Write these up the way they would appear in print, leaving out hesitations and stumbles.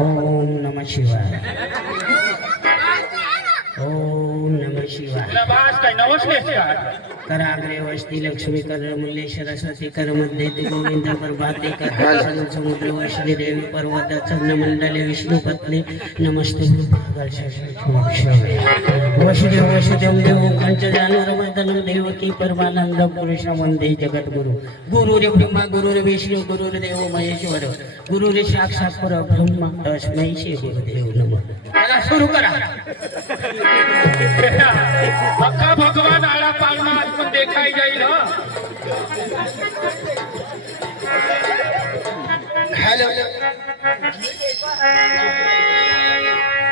ओम नमः शिवाय. ओम नमः शिवाय. तुला बास काय नवसलेस का? कराग्रे वस्ती लक्ष्मी कर मूल्य सरस्वती कर मध्ये ते गोविंद प्रभाते कर समुद्र वैष्णी देवी पर्वत चंद्र मंडले विष्णू पत्नी नमस्ते वसुदेव वसुदेव देव पंचजानुर मदन देवकी परमानंद पुरुष वंदे जगत गुरु गुरु रे ब्रह्मा गुरु रे विष्णू गुरु रे देव महेश्वर गुरु रे साक्षात पर ब्रह्म तस्मै श्री गुरुदेव नमः. मला सुरू करा. अख्खा भगवान आळा पाळणा पण देखाई जाईल. हॅलो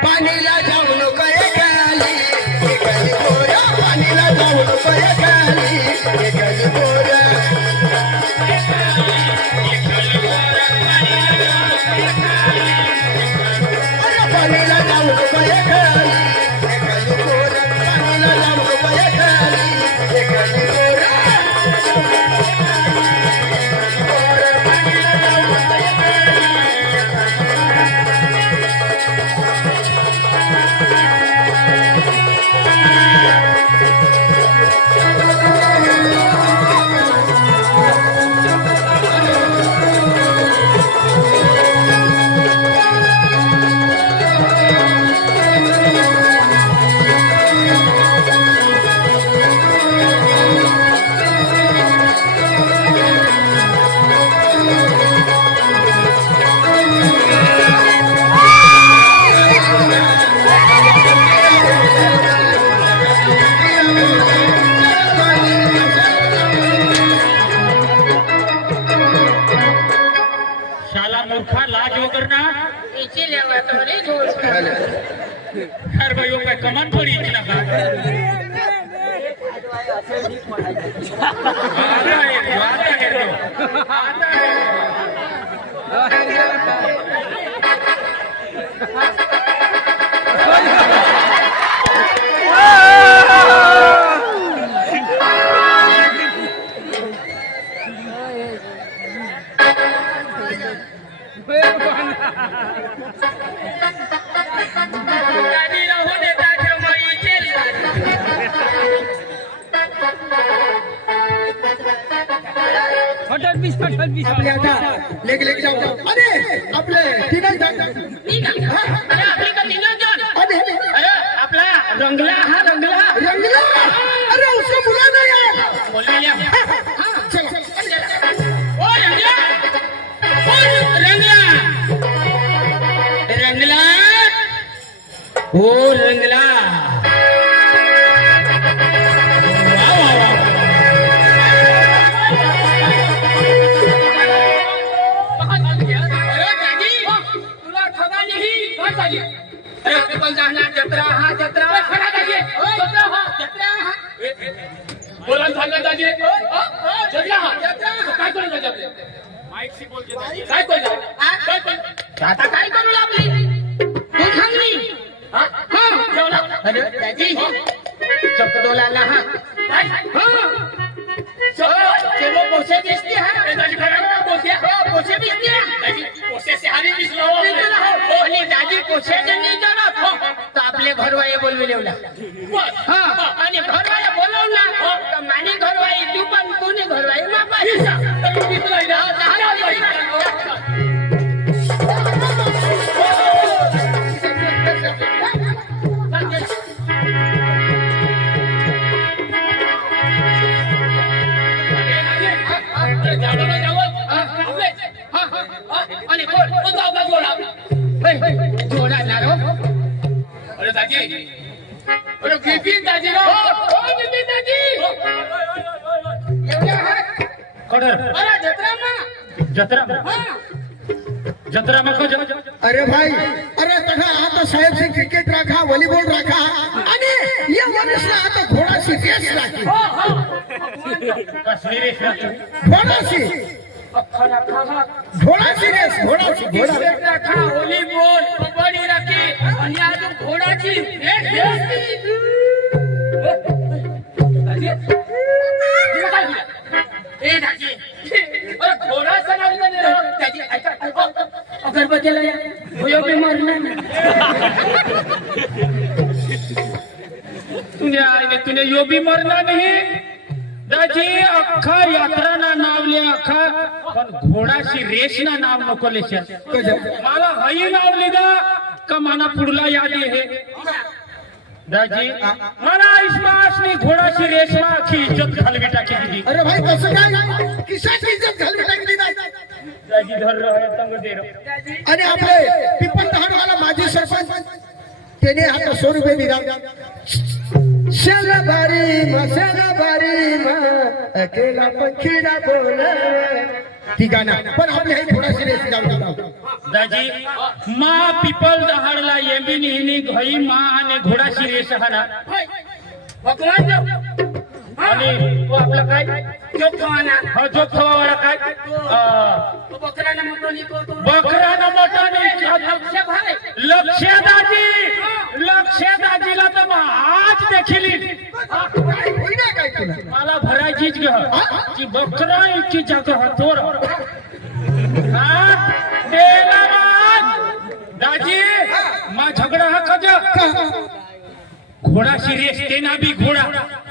पाणीला जाऊ नको एकाली एकली पोरा पाणीला जाऊ नको एकाली एकली पोरा पाणीला जाऊ नको एकाली एकली पोरा पाणीला जाऊ नको एकाली एकली पोरा शाला मूर्खा लाज वगैरे ना. हर भाई वो काय कमान थोडी इच्छा का. आता है आता है. आपले आता लेक लेक जाऊ अरे आपले तिघं जाऊ अरे आपला रंगला हा रंगला रंगला अरे उसको बुला नहीं यार बोलने या. चलो ओ रंगला ओ रंगला रंगला ओ रंगला जत्रा हा जत्रा खरा दाजी जत्रा हा जत्रा हा बोला सांगा दाजी जत्रा हा जत्रा काय करू दाजी माईक सी बोल काय करू काय करू आता काय करू आपली तू सांगली हा जेवला अरे दाजी चपडोला हा चलो पोसे दिसते हा दाजी खरा पोसे दिसते दाजी पोसे से हारी दिसलो आणि दाजी पोसे नाही जाणार तो आपले घरवाये बोलविले हा आणि घरवाया बोलवला तर माने घरवाई तू पण तूने घरवाई बाबा जोडा नारो अरे दाजी अरे बिपिन दाजी रो ओ बिपिन दाजी कडर अरे जत्रा में को अरे भाई अरे तथा आता साहेब से क्रिकेट रखा व्हॉलीबॉल रखा आणि या वर्षला आता घोडाची रेस राखी कसली रेस घोडाची घोडाची रेस घोडाची रखा व्हॉलीबॉल कबड्डी राखी आणि आज घोडाची रेस ए दाजी अरे घोडा सणाला त्याची ऐका अगरबत्तीला या बी मरणार ना. तुने आईने तुने यो भी मरना नहीं दाजी अख्खा यात्रा ना नाव ले अख्खा पण घोडाशी रेस ना नाव नको लेशा मला हई नाव लिदा का मना पुढला याद हे दाजी मला इस्मासनी घोडाशी रेस ना अख्खी इज्जत घालवी टाकी दिली. अरे भाई कसं काय किशाची इज्जत घालवी टाकली नाही दाजी धर रहे तंग दे रहे. आणि आपले पिपन दहाडवाला माजी सरपंच त्याने आता 100 रुपये दिला. मसाला बारी अकेला पंखीला बोल ती गाणं पण आपले हे थोडाशी रेस गाव दाजी मा पीपल दहाडला येबी निहिनी घई मा आणि घोडाशी रेस हाना भगवान आणि तो आपला काय जोक खवाना हा जो खवावाला काय तो बकराना मोठो निको तो बकराना मोठा नाही लक्ष भाई लक्ष दाजीला तर मग आज देखील काय तुला मला भरायचीच ग की बकरा इतकी जागा थोर दाजी मा झगडा हा कज घोडाशी रेस तेना बी घोडा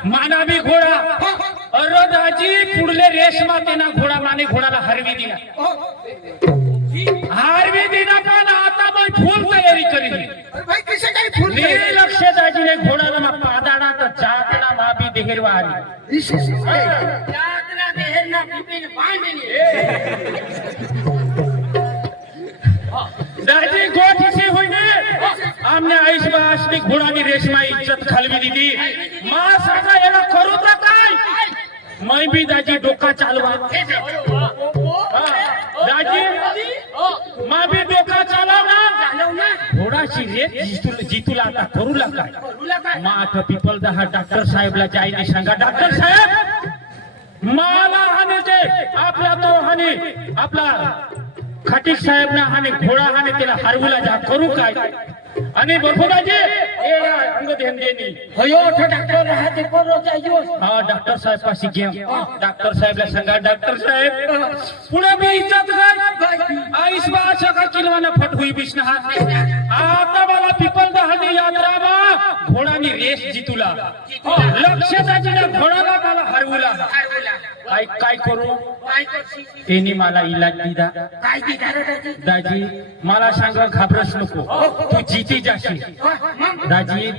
माना बी घोडा अरे दाजी पुढले रेस मा तेना घोडा माने घोडाला हरवी दिला पण आता मग फुल तयारी करी भाई कसे काय फुल लक्ष दाजीने घोडाला मा पादाडा तर जातना मा बी देहरवा आली जातना देहरना पिपिन बांधनी दाजी गोठी से हुई ने आमने आईस बासनी घोडानी रेशमा इज्जत घालवी दिली मा सांगा याला करू तर काय मैं भी दाजी डोका चालवा दाजी मा भी डोका चालवना घोडाची रेस जितूला आता करूला काय मा आता पीपल दहा डॉक्टर साहेबला जाईने सांगा डॉक्टर साहेब मला हाने जे आपला तो हाने आपला खटीक साहेब ना हाने घोडा हाने त्याला हरवला जा करू काय आणि बरफुदाजी ए अंग ध्यान देनी होयो तो डॉक्टर राहते पोरो चाहियो हा डॉक्टर साहेब पाशी घे डॉक्टर साहेबला सांगा डॉक्टर साहेब पुढे मी इज्जत काय आईस बाचा का किलवाना फट हुई बिसना आता मला पीपल दहानी यात्रा बा घोडानी रेस जितूला लक्ष दाजीने घोडाला मला हरवला काय करू काय करशी त्यांनी मला इलाज दिला काय दिला रे दाजी दाजी मला सांगा घाबरस नको तू जिती जाशील दाजी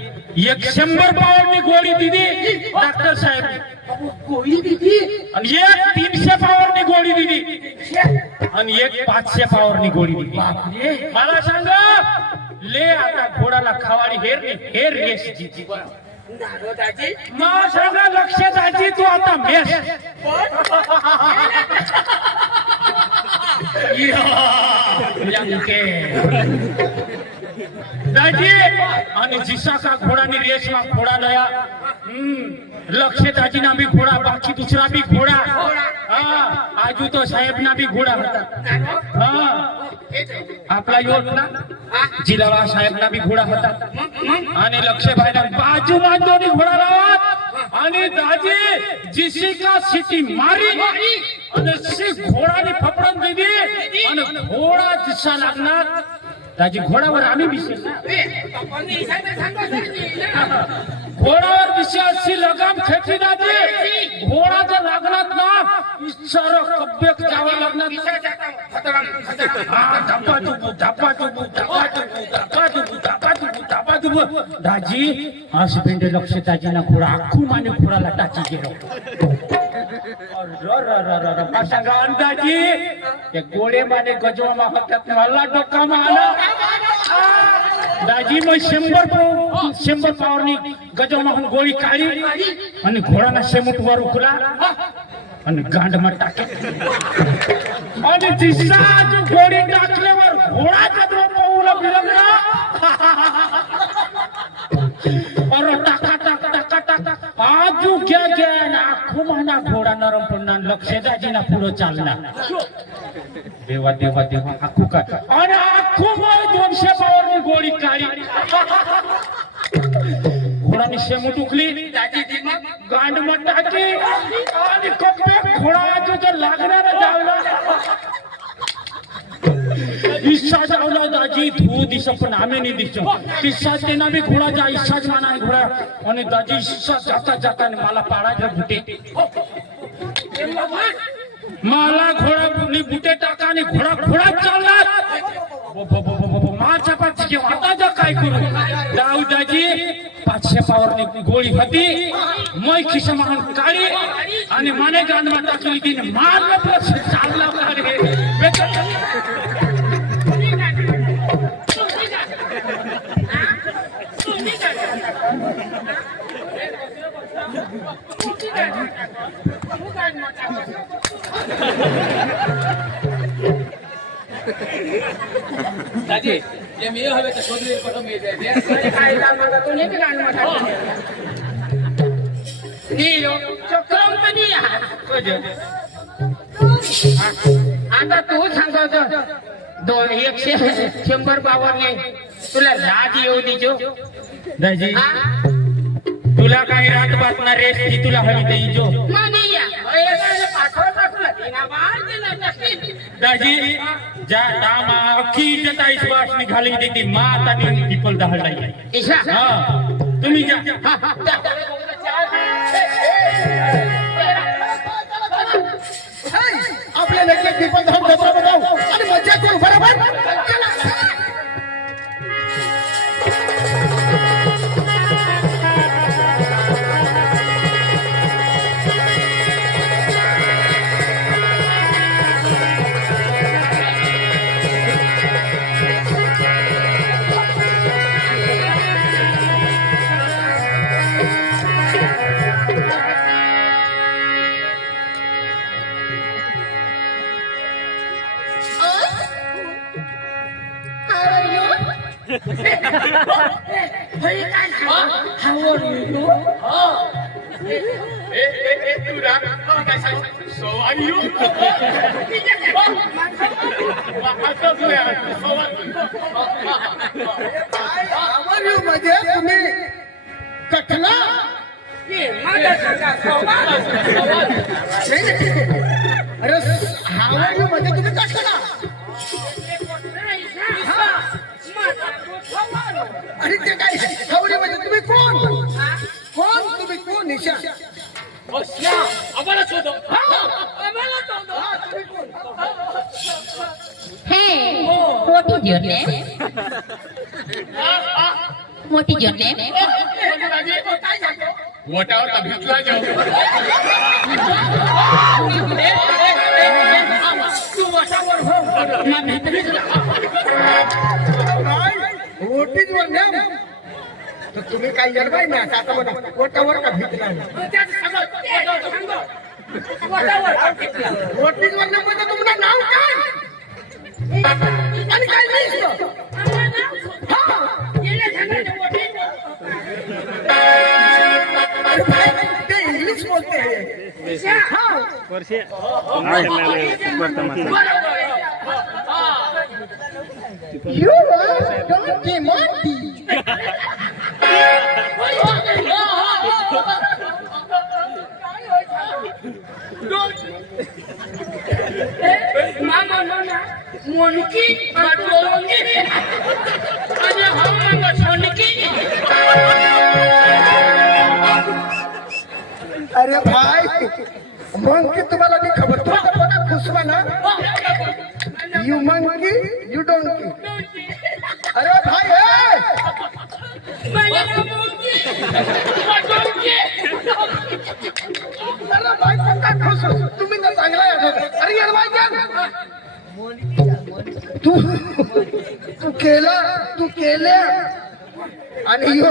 100 पावरनी गोळी दिली डॉक्टर साहेब गोळी दिली आणि एक 300 पावरनी गोळी दिली आणि एक 500 पावरनी गोळी दिली मला सांगा ले आता घोडाला खावाडी हेर रेस जिती नारो दाजी मला सांगा लक्ष दाजी तू आता मेस दाजी आणि जिसा का घोडानी रेस मा घोडा लया लक्ष दाजी ना भी घोडा बाकी दुसरा भी घोडा आजू तो साहेब ना भी घोडा होता आपला योट ना जिलावा साहेब ना भी घोडा होता आणि लक्ष भाईला बाजू दोन्ही घोडा लावत आणि दाजी जिसी का सिटी मारी आणि घोडाने फपडून दिली आणि घोडा जिसा लागणार दाजी घोडावर आम्ही विशेष घोडावर विषयाची लगाम खेची दाजी घोडाच्या लागणार ना इच्छार कब्बेक जावं लागणार दाजी असं पेंडे लक्ष दाजी ना घोडा आखू माने घोडाला टाची गेलो दाजी ते गोळे माने गजवा होत्यात मला डोका आला दाजी मग 100 पावरनी गजवा माहून गोळी काढी आणि घोडाना शेमूट वर उकला आणि गांडमा टाके आणि दिसा जो गोळी टाकल्यावर घोडा कदम पाऊला बिलगला और टाका टाका टाका टाका आजू क्या ना आखू म्हणा घोडा नरम पडणार लक्ष दाजी ना पुढे चालणार देवा देवा देवा आखू काय आणि आखू 200 पावरनी गोळी काढी घोडाने शेमूट उकली दाजी दिमाग गांडमा टाकी आणि कप्पे घोडा जो लागणार जावला इच्छा जावला दाजी दाजी तू दिस पण आम्ही नाही दिसतो किस्सा ते ना बी घोडाचा इच्छाच माना आहे घोडा आणि दाजी इच्छा जाता जाता मला पाडायला बुटे मला घोडा बुटे टाका आणि घोडा घोडा चालणार माझ्या पाचशे आता काय करू जाऊ दाजी 500 पावरनी गोळी होती मै खिशा महान काळी आणि माने गांडवा टाकली तिने मारलं प्लस चालला दाजी जे मी हवे तर शोधले पण मी काय लागणार तू नाही गाणं आता तू सांगतो 100 पावरने तुला लाज येऊ दिजो दाजी तुला काही रात बातणार रेस ही तुला हवी नाही जो दाजी ज्या टामा अख्खी जता विश्वास निघाली देते मात आणि पिपल दहळलाई हा तुम्ही जा आपल्या लेखले पीपल धाम जत्रा बघाव आणि मजा करू बरोबर मध्ये तुम्ही कठला अरे हावर मध्ये तुम्ही कठला आणि ते काय हावडी मध्ये तुम्ही कोण तुम्ही कोण निशा आम्हाला शोधो Hey, what is your name? What is your name? वटावर का भिजला जाऊ तू वटावर हो ना भिजला व्हॉट इज युअर नेम तर तुम्ही काय जडबाई ना आता म्हणा कोटावर का भिजला व्हॉट इज युअर नेम म्हणजे तुमचं नाव काय आणि काय नाही अरे भाई ते इंग्लिश बोलते हैं हाँ You are Don Monty. Mama nona monki badongi aja hama sonki अरे भाई मंकी तुम्हाला नाही खबर तुमचा पगा खुशवा ना यू मंकी यू डोंकी अरे भाई अरे भाई पक्का खुश तुम्ही ना चांगला आहे अरे यार भाई तू केल्या आणि यो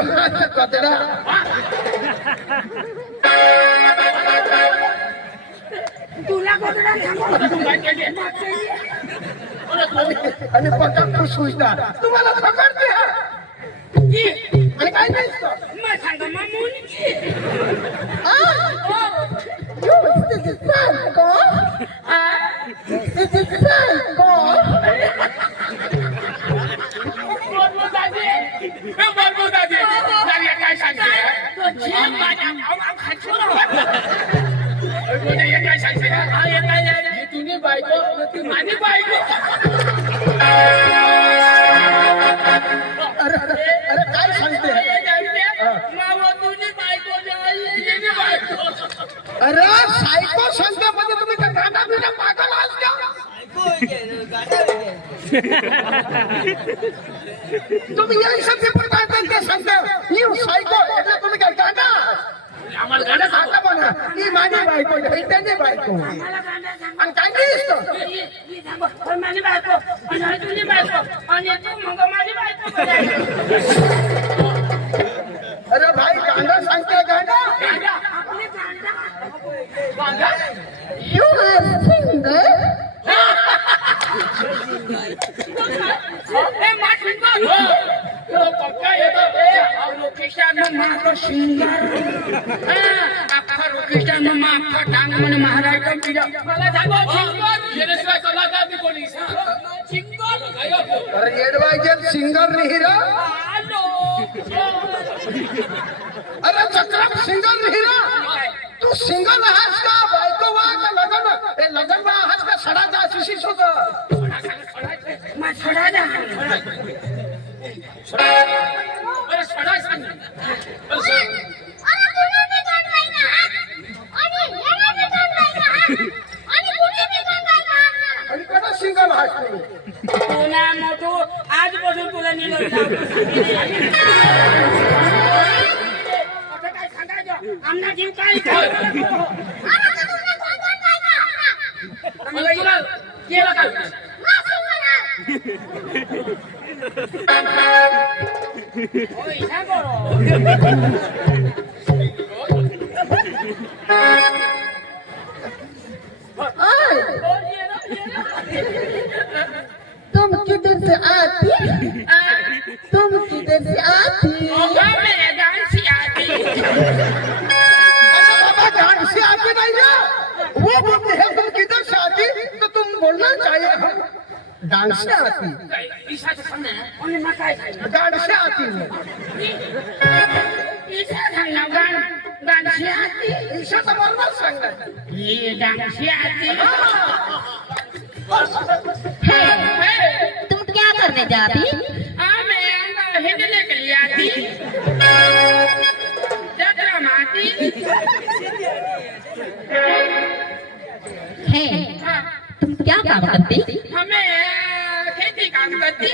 कचरा आणि पक्का खुश होईना तुम्हाला पकडते आणि काय नाही काय सांगते काय सांगते तुम्ही बायको माझी बायको तुम्ही या शब्द पडतात ते सांगता यू सायको એટલે तुम्ही काय गांडा आम्हाला गाणं सांग. आता म्हणा ही माझी बायको आहे त्याची बायको आणि काय दिसतो माझी बायको आणि तुझी बायको आणि तू मग माझी बायको अरे भाई गांडा सांगता गांडा यू आर सिंगल येण्याशिवाय कलाकार बी कोणी अरे एडवायजर सिंगर नहीं रहा अरे चक्रम सिंगर नहीं रहा तू सिंगल आहेस का बायको वा का लग्न ए लग्न वा आहेस का सडा जा शिशी सोड बरं सडा सांग. बरं सांग. आणि कसा सिंगल आहेस तू तुला मोठू आजपासून तुला निघून काय सांगायचं आमना जीव काय मला तुला केलं काय होय ह्या करो तुम किधर से आती तुम किधर से आती मेरे डांसी आती अरे बाबा गांड से आती नहीं ना वो बोलते हैं तुम किधर से आती तो तुम बोलना चाहिए हम डांस से आती ईशाचं सांग आणि मग काय सांग गांड से आती है ईशा सांग ना डांसी आती ईशा तो मरना सांगा ये डांसी आती तुम क्या करने जाती? मैं हिंदने के लिए आती जत्रा माती है तुम क्या काम करती? हमें खेती काम करती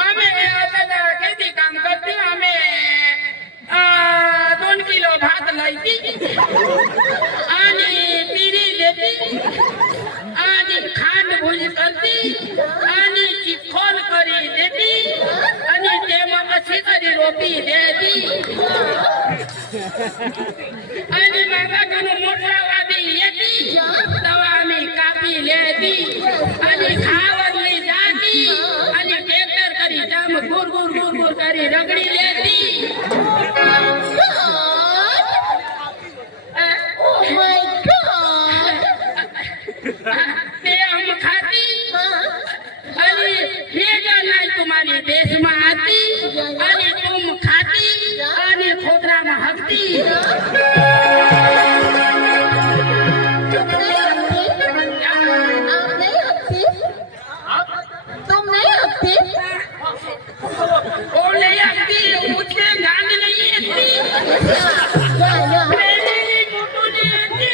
हमें खेती काम करती हमें 2 किलो भात लायती आणि पिरी देती आणि खांड भुज करती आणि चिखोल करी देती आणि तेव्हा अशी कधी रोपी देती आणि माझ्याकडून मोठा वादी येती तेव्हा आम्ही कापी लेती आणि खावरली जाती आणि ट्रॅक्टर करी जाम गुर गुर गुर गुर करी रगडी लेती ते हम खाती आणि हे जर नाही तुम्हारी देश में आती आणि तुम खाती आणि खोदरा में हकती तुम नहीं हकती? वो नहीं आती मुझे गांड नहीं आती मेरी मोटू नहीं आती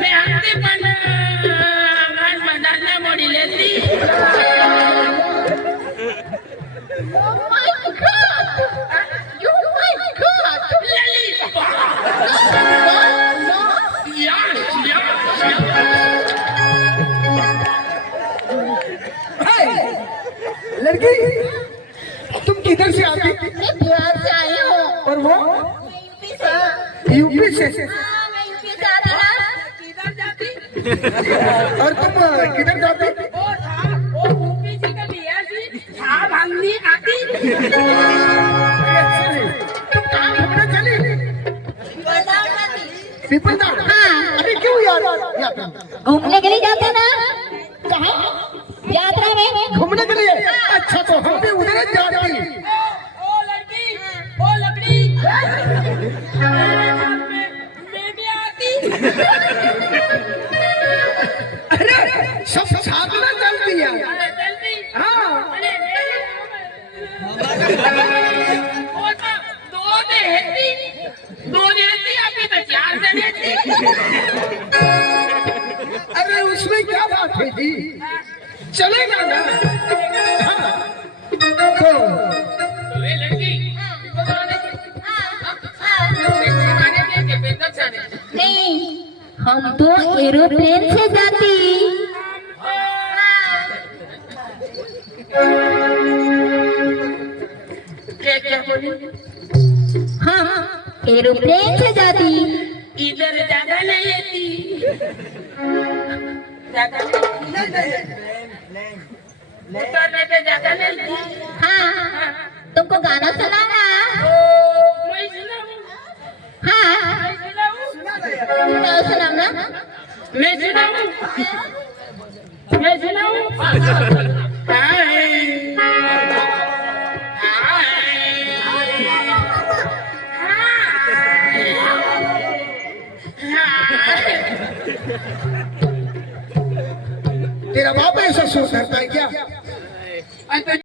मैं आती पण गांड में डालना मोड़ी लेती लड़की तुम किधर से आती मैं बिहार से आई हूँ। और वो यूपी से। यूपी से हाँ, मैं यूपी से आती ना। किधर जाती और तुम किधर जाती ओ ऊपी से कभी ऐसी छा भांगनी आती तुम कहाँ घूमने चली बाजार जाती। पिपलदा हाँ। अरे क्यों यार घूमने के लिए जाते ना। कहाँ? यात्रा में। घूमने के लिए अच्छा तो हम भी उधर ही जाती ओ लड़की ओ लकड़ी मैं भी आती अरे सब साथ में चलती है जल्दी हाँ अरे ओ तो दो देती अभी तो 4 जने थी अरे उसमें क्या बात है जी, चलेगा ना। हाँ, तो ए लड़की इसको बनाने की टैक्सी आने के कि पैदल से आने की? नहीं, हम तो एरोप्लेन से जाती। क्या क्या बोली? हाँ, एरोप्लेन से जाती। इधर जगह नहीं लेती, जगह उतरने पे जगह नहीं लेती। हाँ, तुमको गाना सुनाना। मैं सुनाऊं? हाँ, सुनाओ सुनाओ ना। मैं सुनाऊं? मैं सुनाऊं? तेरा बाप ऐसा शो करता है क्या?